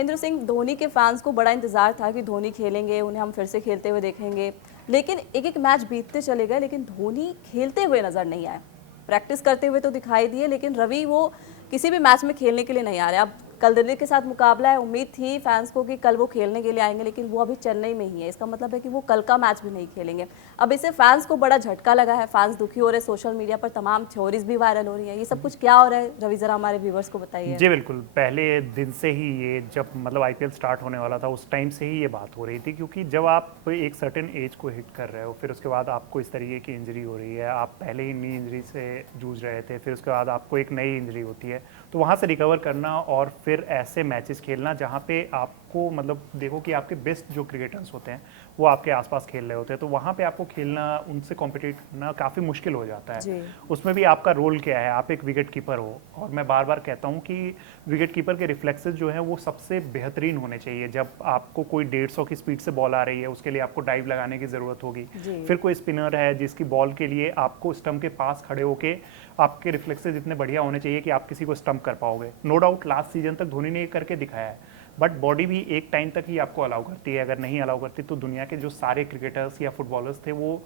महेंद्र सिंह, धोनी के फैंस को बड़ा इंतजार था कि धोनी खेलेंगे, उन्हें हम फिर से खेलते हुए देखेंगे, लेकिन एक एक मैच बीतते चले गए लेकिन धोनी खेलते हुए नजर नहीं आए। प्रैक्टिस करते हुए तो दिखाई दिए लेकिन रवि वो किसी भी मैच में खेलने के लिए नहीं आ रहे। अब कल दिल्ली के साथ मुकाबला है, उम्मीद थी फैंस को कि कल वो खेलने के लिए आएंगे, लेकिन वो अभी चेन्नई में ही है। इसका मतलब है कि वो कल का मैच भी नहीं खेलेंगे। अब इससे फैंस को बड़ा झटका लगा है, फैंस दुखी हो रहे, सोशल मीडिया पर तमाम थ्योरीज भी वायरल हो रही है। ये सब कुछ क्या हो रहा है रवि, जरा हमारे व्यूवर्स को बताइए। जी बिल्कुल, पहले दिन से ही ये जब मतलब आईपीएल स्टार्ट होने वाला था उस टाइम से ही ये बात हो रही थी, क्योंकि जब आप एक सर्टेन एज को हिट कर रहे हो, फिर उसके बाद आपको इस तरीके की इंजरी हो रही है, आप पहले ही नी इंजरी से जूझ रहे थे, फिर उसके बाद आपको एक नई इंजरी होती है, तो वहाँ से रिकवर करना और फिर ऐसे मैचेस खेलना जहाँ पे आपको मतलब देखो कि आपके बेस्ट जो क्रिकेटर्स होते हैं वो आपके आसपास खेल रहे होते हैं, तो वहाँ पे आपको खेलना, उनसे कॉम्पिटिट करना काफ़ी मुश्किल हो जाता है। उसमें भी आपका रोल क्या है, आप एक विकेट कीपर हो, और मैं बार बार कहता हूँ कि विकेट कीपर के रिफ्लेक्सेस जो है वो सबसे बेहतरीन होने चाहिए। जब आपको कोई 150 की स्पीड से बॉल आ रही है, उसके लिए आपको डाइव लगाने की ज़रूरत होगी, फिर कोई स्पिनर है जिसकी बॉल के लिए आपको स्टंप के पास खड़े होके आपके रिफ्लेक्सेस इतने बढ़िया होने चाहिए कि आप किसी को स्टंप कर पाओगे। नो डाउट लास्ट सीजन तक धोनी ने ये करके दिखाया है, बट बॉडी भी एक टाइम तक ही आपको अलाउ करती है। अगर नहीं अलाउ करती तो दुनिया के जो सारे क्रिकेटर्स या फुटबॉलर्स थे वो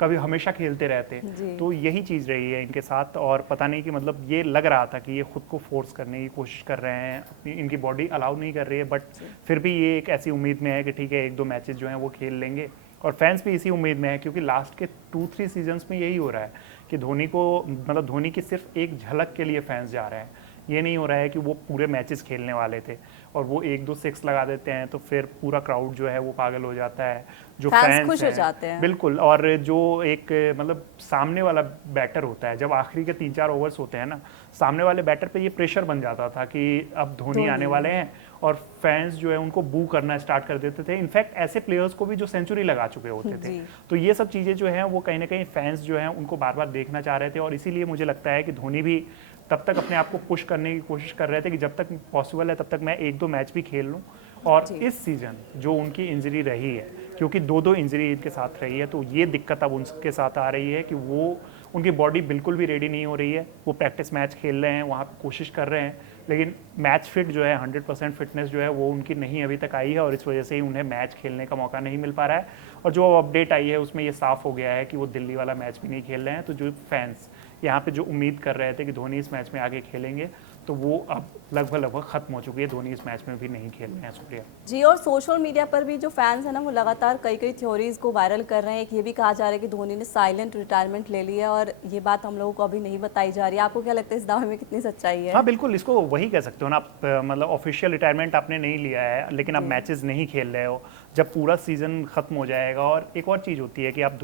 कभी हमेशा खेलते रहते। तो यही चीज़ रही है इनके साथ, और पता नहीं कि मतलब ये लग रहा था कि ये खुद को फोर्स करने की कोशिश कर रहे हैं, अपनी इनकी बॉडी अलाउ नहीं कर रही है, बट फिर भी ये एक ऐसी उम्मीद में है कि ठीक है एक दो मैचेस जो हैं वो खेल लेंगे, और फैंस भी इसी उम्मीद में है, क्योंकि लास्ट के 2-3 सीजन्स में यही हो रहा है कि धोनी को मतलब धोनी की सिर्फ एक झलक के लिए फैंस जा रहे हैं। ये नहीं हो रहा है कि वो पूरे मैचेस खेलने वाले थे, और वो एक दो सिक्स लगा देते हैं तो फिर पूरा क्राउड जो है वो पागल हो जाता है, जो फैंस खुश हो जाते हैं। बिल्कुल। और जो एक मतलब सामने वाला बैटर होता है, जब आखिरी के 3-4 ओवर्स होते हैं ना, सामने वाले बैटर पे ये प्रेशर बन जाता था कि अब धोनी आने वाले हैं, और फैंस जो है उनको बू करना स्टार्ट कर देते थे, इनफैक्ट ऐसे प्लेयर्स को भी जो सेंचुरी लगा चुके होते थे। तो ये सब चीज़ें जो हैं वो कहीं ना कहीं फैंस जो हैं उनको बार बार देखना चाह रहे थे, और इसीलिए मुझे लगता है कि धोनी भी तब तक अपने आप को पुश करने की कोशिश कर रहे थे कि जब तक पॉसिबल है तब तक मैं एक दो मैच भी खेल लूँ। और इस सीज़न जो उनकी इंजरी रही है, क्योंकि दो इंजरी इनके साथ रही है, तो ये दिक्कत अब उनके साथ आ रही है कि वो उनकी बॉडी बिल्कुल भी रेडी नहीं हो रही है। वो प्रैक्टिस मैच खेल रहे हैं, वहाँ कोशिश कर रहे हैं, लेकिन मैच फिट जो है 100% फिटनेस जो है वो उनकी नहीं अभी तक आई है, और इस वजह से ही उन्हें मैच खेलने का मौका नहीं मिल पा रहा है। और जो अपडेट आई है उसमें ये साफ हो गया है कि वो दिल्ली वाला मैच भी नहीं खेल रहे हैं। तो जो फैंस यहाँ पे जो उम्मीद कर रहे थे कि धोनी इस मैच में आगे खेलेंगे, तो वो अब लगभग खत्म हो चुकी है। धोनी इस मैच में भी नहीं खेल रहे हैं। शुक्रिया जी। और सोशल मीडिया पर भी जो फैंस है ना वो लगातार कई थ्योरीज को वायरल कर रहे हैं। एक ये भी कहा जा रहा है कि धोनी ने साइलेंट रिटायरमेंट ले लिया, और ये बात हम लोगों को अभी नहीं बताई जा रही है। आपको क्या लगता है इस दावे में कितनी सच्चाई है? हाँ बिल्कुल, इसको वही कह सकते हो ना आप, मतलब ऑफिशियल रिटायरमेंट आपने नहीं लिया है, लेकिन आप मैचेस नहीं खेल रहे हो। जब पूरा सीजन खत्म हो जाएगा, और एक और चीज़ होती है कि आप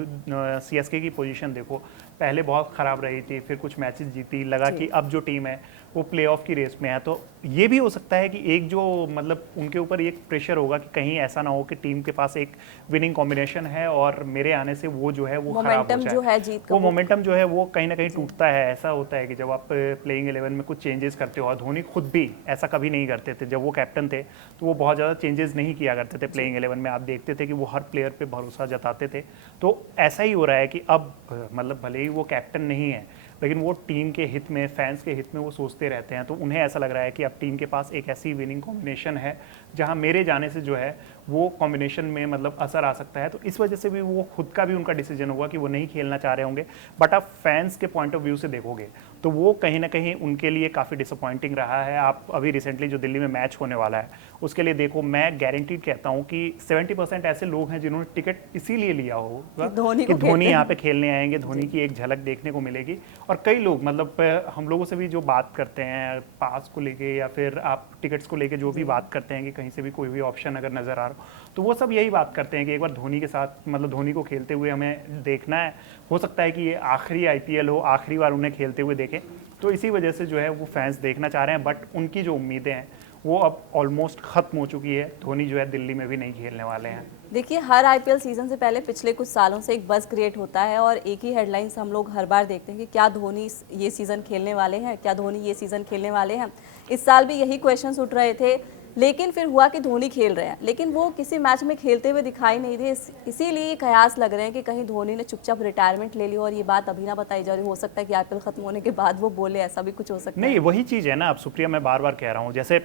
सीएसके की पोजीशन देखो, पहले बहुत ख़राब रही थी, फिर कुछ मैचेस जीती, लगा कि अब जो टीम है वो प्लेऑफ की रेस में है। तो ये भी हो सकता है कि एक जो मतलब उनके ऊपर एक प्रेशर होगा कि कहीं ऐसा ना हो कि टीम के पास एक विनिंग कॉम्बिनेशन है और मेरे आने से वो जो है वो खराब हो जाए। जो है जीत का, वो मोमेंटम जो है वो कहीं ना कहीं टूटता है। ऐसा होता है कि जब आप प्लेइंग 11 में कुछ चेंजेस करते हो, और धोनी खुद भी ऐसा कभी नहीं करते थे। जब वो कैप्टन थे तो वो बहुत ज़्यादा चेंजेस नहीं किया करते थे प्लेइंग 11 में। आप देखते थे कि वो हर प्लेयर पे भरोसा जताते थे। तो ऐसा ही हो रहा है कि अब मतलब भले ही वो कैप्टन नहीं है, लेकिन वो टीम के हित में, फैंस के हित में वो सोचते रहते हैं। तो उन्हें ऐसा लग रहा है कि अब टीम के पास एक ऐसी विनिंग कॉम्बिनेशन है जहां मेरे जाने से जो है वो कॉम्बिनेशन में मतलब असर आ सकता है। तो इस वजह से भी वो खुद का भी उनका डिसीजन होगा कि वो नहीं खेलना चाह रहे होंगे। बट आप फैंस के पॉइंट ऑफ व्यू से देखोगे तो वो कहीं ना कहीं उनके लिए काफ़ी डिसअपॉइंटिंग रहा है। आप अभी रिसेंटली जो दिल्ली में मैच होने वाला है उसके लिए देखो, मैं गारंटीड कहता हूँ कि 70% ऐसे लोग हैं जिन्होंने टिकट इसीलिए लिया होगा कि धोनी यहाँ पे खेलने आएंगे, धोनी की एक झलक देखने को मिलेगी। और कई लोग मतलब हम लोगों से भी जो बात करते हैं पास को लेके, या फिर आप टिकट्स को लेके जो भी बात करते हैं कि कहीं से भी कोई भी ऑप्शन अगर नज़र आ रहा तो वो सब यही बात करते हैं कि एक बार धोनी के साथ मतलब धोनी को खेलते हुए हमें देखना है। हो सकता है कि ये आखिरी आईपीएल हो, आखिरी बार उन्हें खेलते हुए देखें। तो इसी वजह से जो है वो फैंस देखना चाह रहे हैं। बट उनकी जो उम्मीदें हैं वो अब ऑलमोस्ट खत्म हो चुकी है। धोनी जो है दिल्ली में भी नहीं खेलने वाले हैं। देखिए, हर आईपीएल सीजन से पहले पिछले कुछ सालों से एक बज़ क्रिएट होता है, और एक ही हेडलाइंस हम लोग हर बार देखते हैं कि क्या धोनी ये सीज़न खेलने वाले हैं, क्या धोनी ये सीज़न खेलने वाले हैं। इस साल भी यही क्वेश्चंस उठ रहे थे, लेकिन फिर हुआ कि धोनी खेल रहे हैं, लेकिन वो किसी मैच में खेलते हुए दिखाई नहीं थे। इसीलिए ये कयास लग रहे हैं कि कहीं धोनी ने चुपचाप रिटायरमेंट ले ली, और ये बात अभी ना बताई जा रही। हो सकता है कि आईपीएल खत्म होने के बाद वो बोले, ऐसा भी कुछ हो सकता है। नहीं, वही चीज़ है ना। अब सुप्रिया, मैं बार बार कह रहा हूँ, जैसे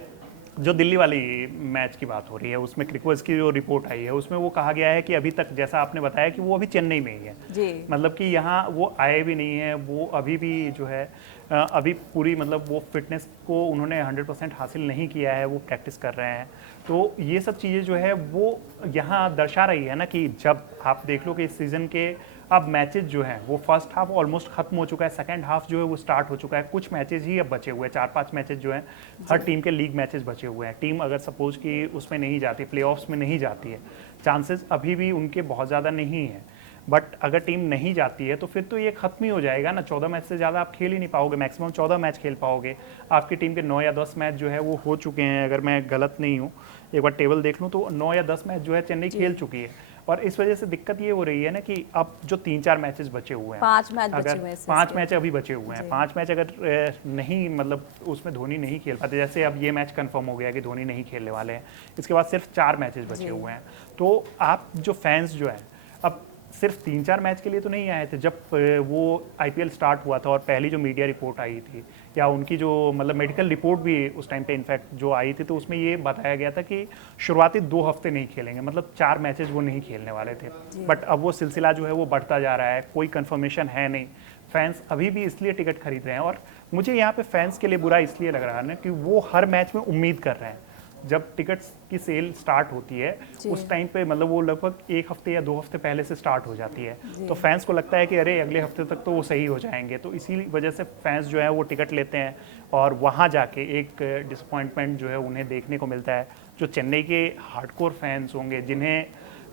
जो दिल्ली वाली मैच की बात हो रही है उसमें क्रिकवर्स की जो रिपोर्ट आई है उसमें वो कहा गया है कि अभी तक, जैसा आपने बताया, कि वो अभी चेन्नई में ही है। जी। मतलब कि यहाँ वो आए भी नहीं है, वो अभी भी जो है अभी पूरी मतलब वो फिटनेस को उन्होंने 100% हासिल नहीं किया है, वो प्रैक्टिस कर रहे हैं। तो ये सब चीज़ें जो है वो यहाँ दर्शा रही है ना कि जब आप देख लो कि इस सीज़न के अब मैचेस जो हैं वो फर्स्ट हाफ ऑलमोस्ट खत्म हो चुका है, सेकंड हाफ जो है वो स्टार्ट हो चुका है, कुछ मैचेस ही अब बचे हुए हैं, 4-5 मैचेस जो हैं हर टीम के लीग मैचेस बचे हुए हैं। टीम अगर सपोज कि उसमें नहीं जाती, प्लेऑफ्स में नहीं जाती है, चांसेस अभी भी उनके बहुत ज़्यादा नहीं है। बट अगर टीम नहीं जाती है तो फिर तो ये खत्म ही हो जाएगा ना, 14 मैच से ज़्यादा आप खेल ही नहीं पाओगे, मैक्सिमम 14 मैच खेल पाओगे। आपकी टीम के 9 या 10 मैच जो है वो हो चुके हैं, अगर मैं गलत नहीं हूँ, एक बार टेबल देख लूँ तो 9 या 10 मैच जो है चेन्नई खेल चुकी है। और इस वजह से दिक्कत ये हो रही है ना कि अब जो 3-4 मैचेस बचे हुए हैं, 5 मैच बचे अगर हुए हैं 5 मैच अभी बचे हुए हैं, 5 मैच अगर नहीं मतलब उसमें धोनी नहीं खेल पाते, जैसे अब ये मैच कंफर्म हो गया कि धोनी नहीं खेलने वाले हैं, इसके बाद सिर्फ 4 मैचेस बचे हुए हैं, तो आप जो फैंस जो हैं अब सिर्फ 3-4 मैच के लिए तो नहीं आए थे। जब वो आईपीएल स्टार्ट हुआ था और पहली जो मीडिया रिपोर्ट आई थी या उनकी जो मतलब मेडिकल रिपोर्ट भी उस टाइम पे इनफैक्ट जो आई थी, तो उसमें ये बताया गया था कि शुरुआती 2 हफ्ते नहीं खेलेंगे, मतलब 4 मैचेस वो नहीं खेलने वाले थे। बट अब वो सिलसिला जो है वो बढ़ता जा रहा है, कोई कंफर्मेशन है नहीं। फैंस अभी भी इसलिए टिकट खरीद रहे हैं और मुझे यहाँ पे फैंस के लिए बुरा इसलिए लग रहा है ना कि वो हर मैच में उम्मीद कर रहे हैं। जब टिकट्स की सेल स्टार्ट होती है उस टाइम पे मतलब वो लगभग 1 हफ्ते या 2 हफ्ते पहले से स्टार्ट हो जाती है, तो फैंस को लगता है कि अरे अगले हफ्ते तक तो वो सही हो जाएंगे, तो इसी वजह से फैंस जो है वो टिकट लेते हैं और वहाँ जाके एक डिसअपॉइंटमेंट जो है उन्हें देखने को मिलता है। जो चेन्नई के हार्डकोर फैंस होंगे जिन्हें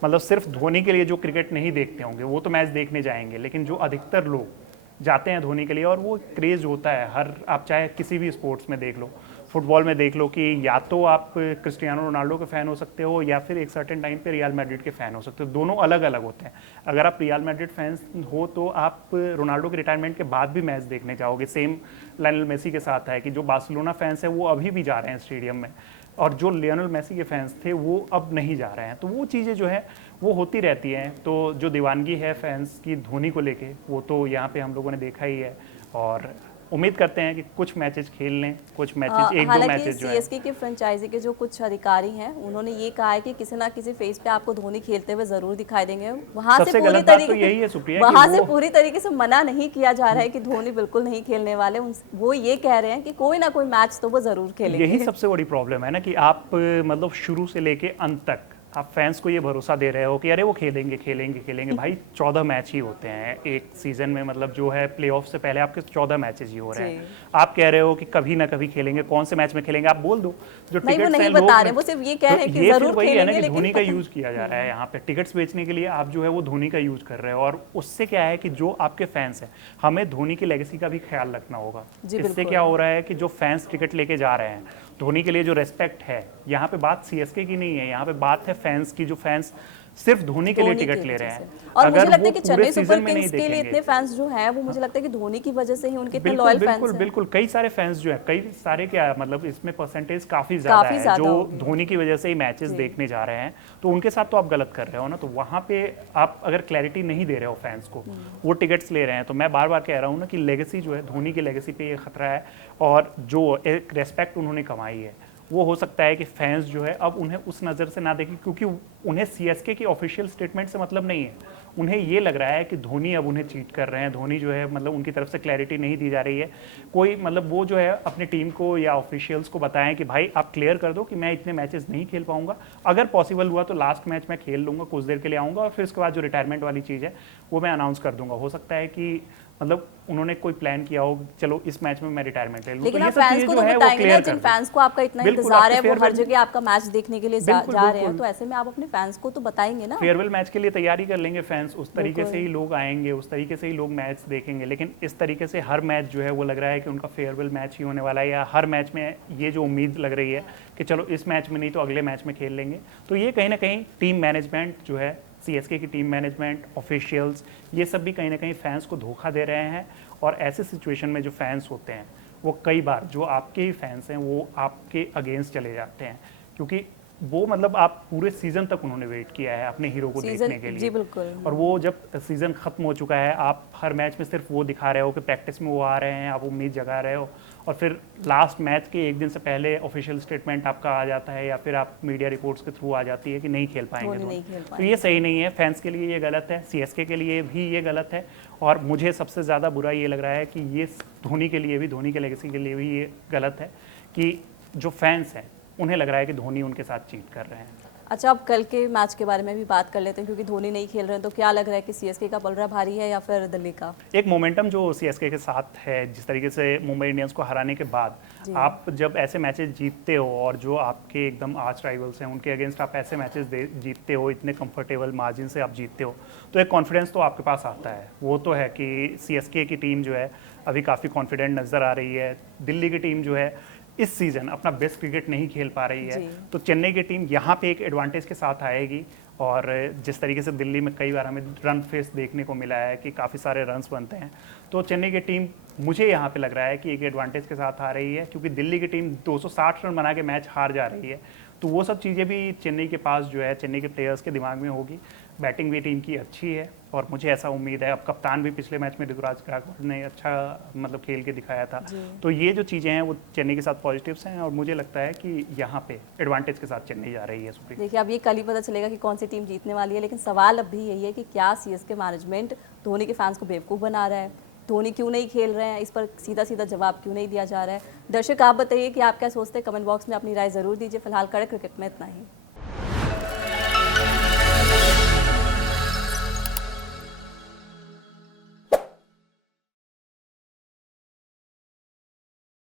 मतलब सिर्फ धोनी के लिए जो क्रिकेट नहीं देखते होंगे वो तो मैच देखने जाएंगे, लेकिन जो अधिकतर लोग जाते हैं धोनी के लिए और वो क्रेज़ होता है हर, आप चाहे किसी भी स्पोर्ट्स में देख लो, फुटबॉल में देख लो कि या तो आप क्रिस्टियानो रोनाल्डो के फ़ैन हो सकते हो या फिर एक सर्टेन टाइम पे रियल मैड्रिड के फ़ैन हो सकते हो, दोनों अलग अलग होते हैं। अगर आप रियल मैड्रिड फैंस हो तो आप रोनाल्डो के रिटायरमेंट के बाद भी मैच देखने जाओगे। सेम लायनल मेसी के साथ है कि जो बार्सिलोना फैंस है वो अभी भी जा रहे हैं स्टेडियम में और जो लियोनेल मेसी के फैंस थे वो अब नहीं जा रहे हैं, तो वो चीज़ें जो है वो होती रहती हैं। तो जो दीवानगी है फैंस की धोनी को लेके वो तो यहाँ पे हम लोगों ने देखा ही है और उम्मीद करते हैं कि कुछ मैचेस खेल लें, कुछ मैचेस 1-2 मैचेस जो है। सीएसके के फ्रेंचाइजी के जो कुछ अधिकारी हैं उन्होंने ये कहा है कि किसी ना किसी फेस पे आपको धोनी खेलते हुए जरूर दिखाई देंगे। वहां से पूरी तरीके तो यही है सुप्रिया, वहां से पूरी तरीके से मना नहीं किया जा रहा है कि धोनी बिल्कुल नहीं खेलने वाले, वो ये कह रहे हैं कि कोई ना कोई मैच तो वो जरूर खेलेंगे। यही सबसे बड़ी प्रॉब्लम है ना कि आप मतलब शुरू से लेके अंत तक आप फैंस को ये भरोसा दे रहे हो कि अरे वो खेलेंगे खेलेंगे खेलेंगे। भाई 14 मैच ही होते हैं एक सीजन में, मतलब जो है प्लेऑफ से पहले आपके 14 मैचेस ही हो रहे हैं। आप कह रहे हो कि कभी ना कभी खेलेंगे, कौन से मैच में खेलेंगे आप बोल दो। जो टिकट्स नहीं बता रहे, वो सिर्फ ये कह रहे हैं कि जरूर वही है ना खेलेंगे, कि धोनी का यूज किया जा रहा है यहाँ पे टिकट्स बेचने के लिए। आप जो है वो धोनी का यूज कर रहे हो और उससे क्या है कि जो आपके फैंस हैं, हमें धोनी की लेगेसी का भी ख्याल रखना होगा। इससे क्या हो रहा है कि जो फैंस टिकट लेके जा रहे हैं, धोनी के लिए जो रेस्पेक्ट है, यहाँ पे बात सीएसके की नहीं है, यहाँ पे बात है फैंस की, जो फैंस सिर्फ धोनी के लिए टिकट ले रहे हैं। और मुझे लगता है कि चेन्नई सुपर किंग्स के लिए इतने फैंस जो हैं वो मुझे लगता है कि धोनी की वजह से ही उनके इतने लॉयल फैंस हैं। बिल्कुल कई सारे फैंस जो है, कई सारे क्या मतलब इसमें परसेंटेज काफी ज्यादा है जो धोनी की वजह से ही मैचेस देखने जा रहे हैं, तो उनके साथ तो आप गलत कर रहे हो ना। तो वहां पे आप अगर क्लैरिटी नहीं दे रहे हो फैंस को, वो टिकट्स ले रहे हैं, तो मैं बार बार कह रहा हूँ ना कि लेगेसी जो है धोनी की लेगेसी पे ये खतरा है और जो एक रेस्पेक्ट उन्होंने कमाई है वो हो सकता है कि फैंस जो है अब उन्हें उस नज़र से ना देखें, क्योंकि उन्हें सीएसके की ऑफिशियल स्टेटमेंट से मतलब नहीं है। उन्हें ये लग रहा है कि धोनी अब उन्हें चीट कर रहे हैं, धोनी जो है मतलब उनकी तरफ से क्लैरिटी नहीं दी जा रही है। कोई मतलब वो जो है अपनी टीम को या ऑफिशियल्स को बताएं कि भाई आप क्लियर कर दो कि मैं इतने मैचेस नहीं खेल पाऊंगा, अगर पॉसिबल हुआ तो लास्ट मैच मैं खेल लूँगा, कुछ देर के लिए आऊँगा और फिर उसके बाद जो रिटायरमेंट वाली चीज़ है वो मैं अनाउंस कर दूंगा। हो सकता है कि मतलब उन्होंने कोई प्लान किया हो, चलो इस मैच में मैं रिटायरमेंट ले लूं। लेकिन आप फैंस को तो बताएंगे ना, जिन फैंस को आपका इतना इंतजार है, वो हर जगह आपका मैच देखने के लिए जा रहे हैं, तो ऐसे में आप अपने फैंस को तो बताएंगे ना। फेयरवेल मैच के लिए तैयारी कर लेंगे फैंस, उस तरीके से ही लोग आएंगे, उस तरीके से ही लोग मैच देखेंगे। लेकिन इस तरीके से हर मैच जो है वो लग रहा है कि उनका फेयरवेल मैच ही होने वाला है, या हर मैच में ये जो उम्मीद लग रही है कि चलो इस मैच में नहीं तो अगले मैच में खेल लेंगे, तो ये कहीं ना कहीं टीम मैनेजमेंट जो है, सीएसके की टीम मैनेजमेंट, ऑफिशियल्स, ये सब भी कहीं ना कहीं फैंस को धोखा दे रहे हैं। और ऐसे सिचुएशन में जो फैंस होते हैं वो कई बार जो आपके ही फैंस हैं वो आपके अगेंस्ट चले जाते हैं, क्योंकि वो मतलब आप पूरे सीजन तक उन्होंने वेट किया है अपने हीरो को देखने के लिए। जी बिल्कुल। और वो जब सीजन खत्म हो चुका है, आप हर मैच में सिर्फ वो दिखा रहे हो कि प्रैक्टिस में वो आ रहे हैं, आप उम्मीद जगा रहे हो, और फिर लास्ट मैच के एक दिन से पहले ऑफिशियल स्टेटमेंट आपका आ जाता है या फिर आप मीडिया रिपोर्ट्स के थ्रू आ जाती है कि नहीं खेल पाएंगे नहीं खेल तो ये सही नहीं है। फैंस के लिए ये गलत है, सीएसके के लिए भी ये गलत है, और मुझे सबसे ज़्यादा बुरा ये लग रहा है कि ये धोनी के लिए भी, धोनी के लेगेसी के लिए भी ये गलत है कि जो फैंस हैं उन्हें लग रहा है कि धोनी उनके साथ चीट कर रहे हैं। अच्छा, अब कल के मैच के बारे में भी बात कर लेते हैं, क्योंकि धोनी नहीं खेल रहे हैं, तो क्या लग रहा है कि सीएसके का पलड़ा भारी है या फिर दिल्ली का? एक मोमेंटम जो सीएसके के साथ है, जिस तरीके से मुंबई इंडियंस को हराने के बाद आप जब ऐसे मैचेस जीतते हो और जो आपके एकदम आर्च राइवल्स हैं उनके अगेंस्ट आप ऐसे मैचेस जीतते हो, इतने कंफर्टेबल मार्जिन से आप जीतते हो, तो एक कॉन्फिडेंस तो आपके पास आता है। वो तो है कि सीएसके की टीम जो है अभी काफ़ी कॉन्फिडेंट नज़र आ रही है। दिल्ली की टीम जो है इस सीज़न अपना बेस्ट क्रिकेट नहीं खेल पा रही है, तो चेन्नई की टीम यहाँ पे एक एडवांटेज के साथ आएगी। और जिस तरीके से दिल्ली में कई बार हमें रन फेस देखने को मिला है कि काफ़ी सारे रन्स बनते हैं, तो चेन्नई की टीम मुझे यहाँ पे लग रहा है कि एक एडवांटेज के साथ आ रही है, क्योंकि दिल्ली की टीम 260 रन बना के मैच हार जा रही है। तो वो सब चीज़ें भी चेन्नई के पास जो है, चेन्नई के प्लेयर्स के दिमाग में होगी। बैटिंग भी टीम की अच्छी है और मुझे ऐसा उम्मीद है, अब कप्तान भी पिछले मैच में ऋतुराज गायकवाड़ ने अच्छा मतलब खेल के दिखाया था, तो ये जो चीज़ें हैं वो चेन्नई के साथ पॉजिटिव्स हैं और मुझे लगता है कि यहाँ पे एडवांटेज के साथ चेन्नई जा रही है। सुप्रीत, देखिए अब ये कल ही पता चलेगा कि कौन सी टीम जीतने वाली है, लेकिन सवाल अब भी यही है कि क्या सीएसके मैनेजमेंट धोनी के फैंस को बेवकूफ़ बना रहा है? धोनी क्यों नहीं खेल रहे हैं, इस पर सीधा सीधा जवाब क्यों नहीं दिया जा रहा है? दर्शक आप बताइए कि आप क्या सोचते हैं, कमेंट बॉक्स में अपनी राय ज़रूर दीजिए। फिलहाल कड़क क्रिकेट में इतना ही।